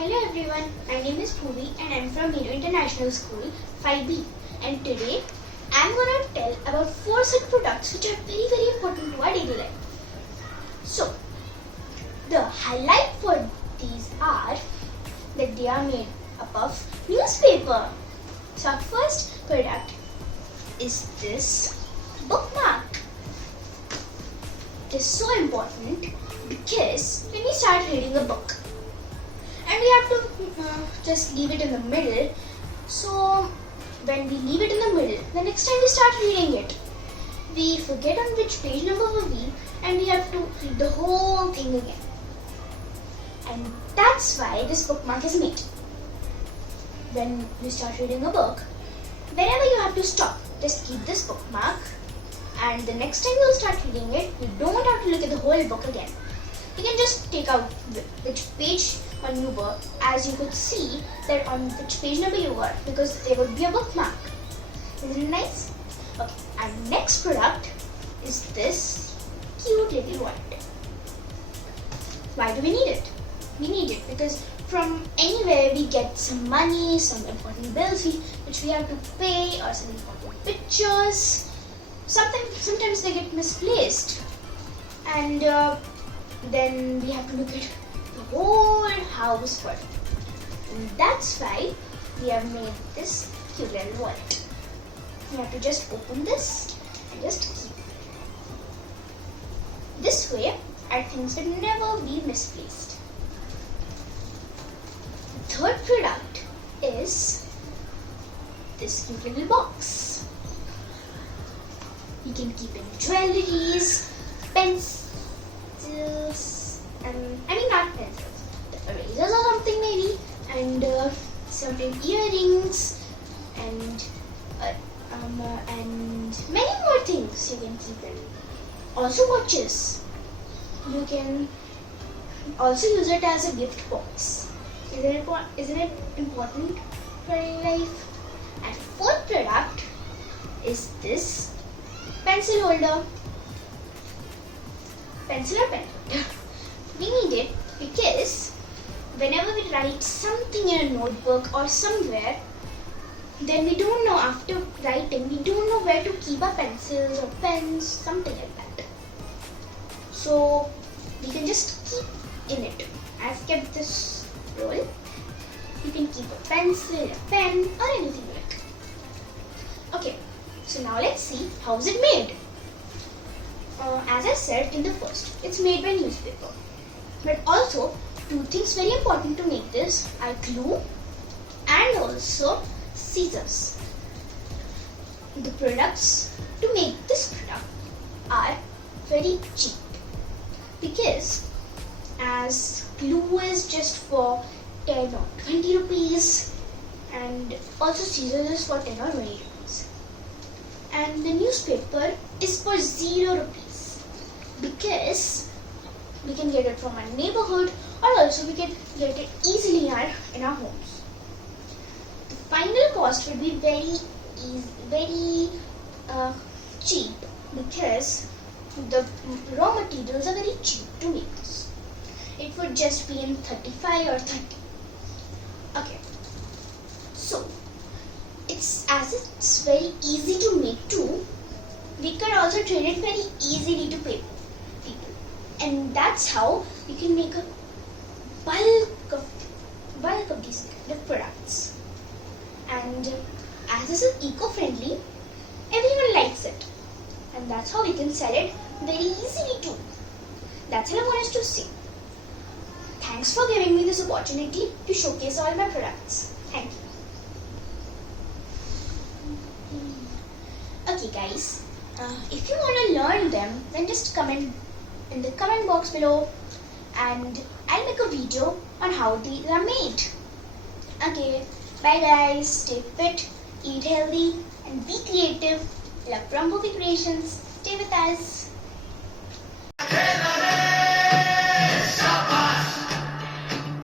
Hello everyone, my name is Bhuvi and I am from Miro International School 5B, and today I am going to tell about 4 such products which are very important to our daily life. So, the highlight for these are that they are made up of newspaper. So our first product is this bookmark. It is so important because when we start reading a book and we have to just leave it in the middle, so when we leave it in the middle, the next time we start reading it, we forget on which page number were we and we have to read the whole thing again. And that's why this bookmark is made. When you start reading a book, whenever you have to stop, just keep this bookmark, and the next time you'll start reading it, you don't have to look at the whole book again. You can just take out which page you were, as you could see that on which page number you were, because there would be a bookmark. Isn't it nice? Okay, our next product is this cute little wallet. Why do we need it? We need it because from anywhere we get some money, some important bills which we have to pay, or some important pictures. Sometimes they get misplaced, and then we have to look at the whole house for it. And that's why we have made this cute little wallet. You have to just open this and just keep it. This way, our things will never be misplaced. The third product is this cute little box. You can keep in jewelries, pencils, not pencils, the erasers or something maybe, and certain earrings, and many more things you can keep in. Also watches. You can also use it as a gift box. Isn't it important for your life? And fourth product is this pencil holder. Pencil or pen holder. We need it because whenever we write something in a notebook or somewhere, then we don't know, after writing, we don't know where to keep our pencils or pens, something like that. So we can just keep in it. I've kept this roll. You can keep a pencil, a pen, or anything like that. Okay, so now let's see how is it made. As I said in the first, it's made by newspaper. But also, 2 things very important to make this are glue and also scissors. The products to make this product are very cheap because as glue is just for 10 or 20 rupees and also scissors is for 10 or 20 rupees. And the newspaper is for 0 rupees because we can get it from our neighborhood, or also we can get it easily in our homes. The final cost would be very cheap because the raw materials are very cheap to make this. It would just be in 35 or 30. Okay, so it's very easy to make too. We can also trade it very easily to people, and that's how we can make a bulk of these kind of products. And as this is eco-friendly, everyone likes it, and that's how we can sell it very easily too. That's all I wanted to say. Thanks for giving me this opportunity to showcase all my products. Thank you. Okay guys, if you want to learn them, then just comment in the comment box below and I'll make a video on how these are made. Okay, bye guys, stay fit, eat healthy and be creative. Love from Bhuvi Creations. Stay with us.